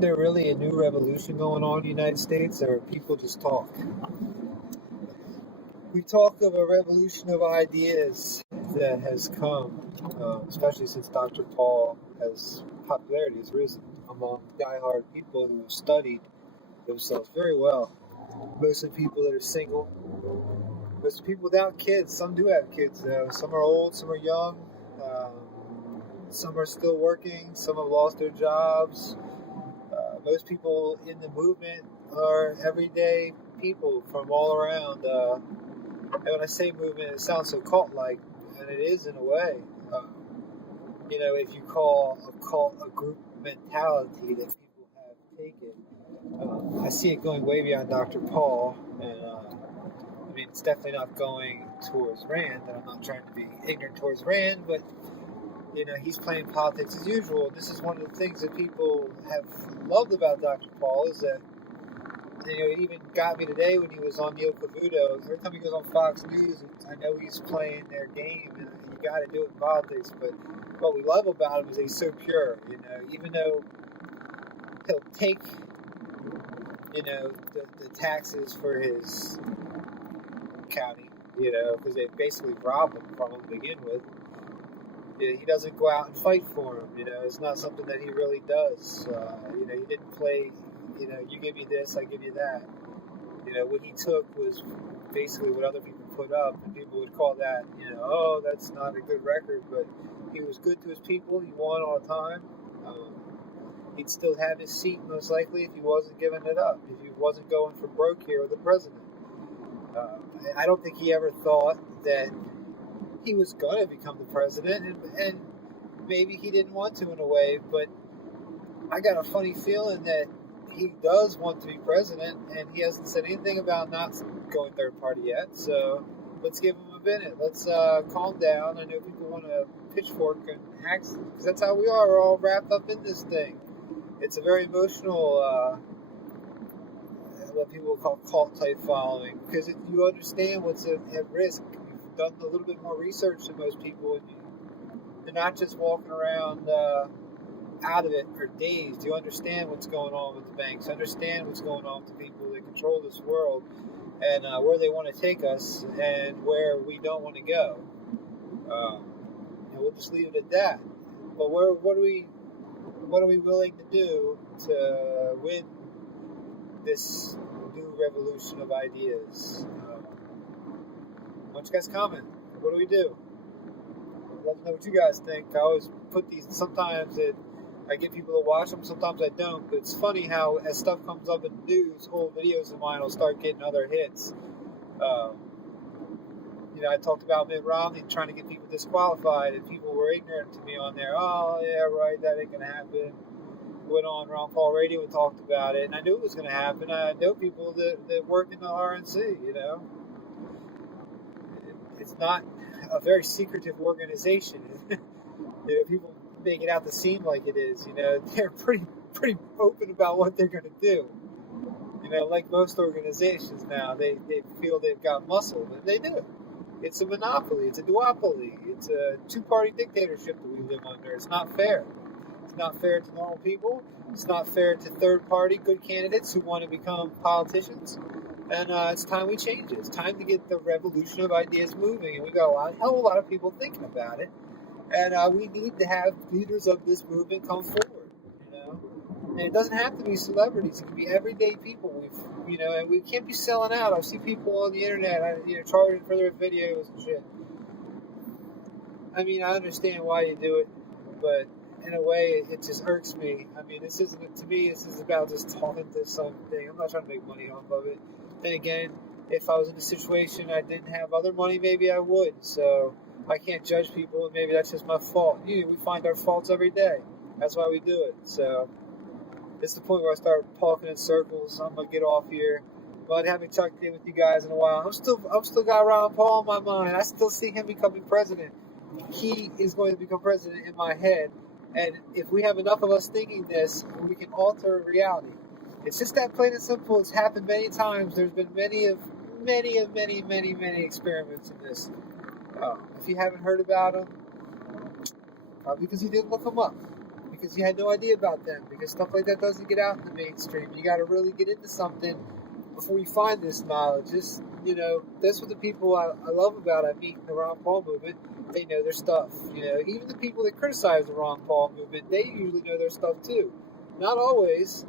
there really a new revolution going on in the United States, or people just talk? We talk of a revolution of ideas that has come, especially since Dr. Paul popularity has risen among diehard people who have studied themselves very well. Most of the people that are single, most of the people without kids. Some do have kids though. Some are old, some are young, some are still working, some have lost their jobs. Most people in the movement are everyday people from all around. And when I say movement, it sounds so cult-like, and it is in a way. If you call a cult a group mentality that people have taken, I see it going way beyond Dr. Paul, and it's definitely not going towards Rand, and I'm not trying to be ignorant towards Rand, but he's playing politics as usual. This is one of the things that people have loved about Dr. Paul is that, it even got me today when he was on Neil Cavuto. Every time he goes on Fox News, I know he's playing their game, and you got to do it in politics, but what we love about him is he's so pure, even though he'll take, the taxes for his county, because they basically robbed him from him to begin with. He doesn't go out and fight for him. It's not something that he really does. He didn't play, you give me this, I give you that. What he took was basically what other people put up, and people would call that, oh, that's not a good record, but he was good to his people. He won all the time. He'd still have his seat most likely if he wasn't giving it up, if he wasn't going for broke here with the president. I don't think he ever thought that he was going to become the president, and maybe he didn't want to in a way, but I got a funny feeling that he does want to be president, and he hasn't said anything about not going third party yet, so let's give him a minute. Let's calm down. I know people want to pitchfork and axe, because that's how we are. We're all wrapped up in this thing. It's a very emotional, what people call cult-type following, because if you understand what's at risk, you've done a little bit more research than most people, and you're not just walking around out of it for days. You understand what's going on with the banks, understand what's going on with the people that control this world, and where they want to take us, and where we don't want to go. And we'll just leave it at that. But what are we willing to do to win this new revolution of ideas? Why don't you guys comment? What do we do? Let me know what you guys think. I always put these, sometimes I get people to watch them, sometimes I don't, but it's funny how as stuff comes up in the news, old videos of mine will start getting other hits. I talked about Mitt Romney trying to get people disqualified, and people were ignorant to me on there. Oh, yeah, right, that ain't going to happen. Went on Ron Paul Radio and talked about it, and I knew it was going to happen. I know people that work in the RNC, It's not a very secretive organization. People make it out to seem like it is. They're pretty open about what they're going to do. Like most organizations now, they feel they've got muscle, and they do. It's a monopoly. It's a duopoly. It's a two-party dictatorship that we live under. It's not fair. It's not fair to normal people. It's not fair to third-party good candidates who want to become politicians. And it's time we change it. It's time to get the revolution of ideas moving. And we got a hell of a lot of people thinking about it. And we need to have leaders of this movement come forward, And it doesn't have to be celebrities. It can be everyday people. And we can't be selling out. I see people on the internet, charging for their videos and shit. I understand why you do it, but in a way, it just irks me. This is about just talking to something. I'm not trying to make money off of it. Then again, if I was in a situation I didn't have other money, maybe I would. So I can't judge people, and maybe that's just my fault. We find our faults every day. That's why we do it. So it's the point where I start talking in circles. I'm gonna get off here, but haven't checked in with you guys in a while. I'm still got Ron Paul in my mind. I still see him becoming president. He is going to become president in my head, and if we have enough of us thinking this, we can alter reality. It's just that plain and simple. It's happened many times. There's been many experiments in this. If you haven't heard about them, probably because you didn't look them up. because you had no idea about them, because stuff like that doesn't get out in the mainstream. You got to really get into something before you find this knowledge. Just, that's what the people I love about I meet in the Ron Paul movement. They know their stuff. Even the people that criticize the Ron Paul movement, they usually know their stuff too. Not always.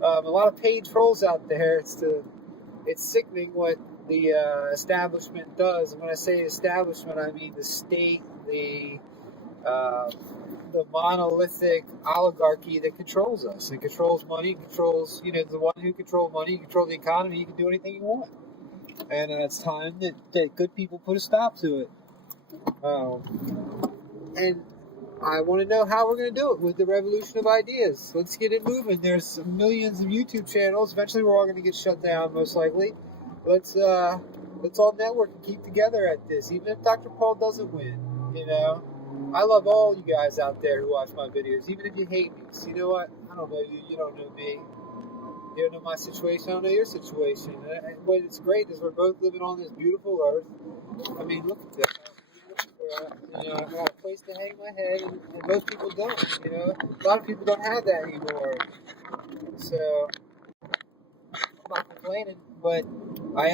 A lot of paid trolls out there. It's sickening what the establishment does. And when I say establishment, I mean the state, the monolithic oligarchy that controls us. It controls money, controls, the one who controls money, you control the economy, you can do anything you want. And it's time that good people put a stop to it. And I want to know how we're going to do it with the revolution of ideas. Let's get it moving. There's millions of YouTube channels. Eventually we're all going to get shut down, most likely. Let's all network and keep together at this, even if Dr. Paul doesn't win, I love all you guys out there who watch my videos, even if you hate me. So you know what? I don't know you. You don't know me. You don't know my situation. I don't know your situation. And what it's great is we're both living on this beautiful earth. I mean, look at this. I got a place to hang my head, and most people don't. A lot of people don't have that anymore. So I'm not complaining, but I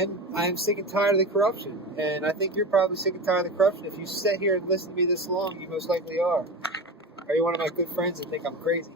am sick and tired of the corruption, and I think you're probably sick and tired of the corruption. If you sit here and listen to me this long, you most likely are. Or you're one of my good friends and think I'm crazy.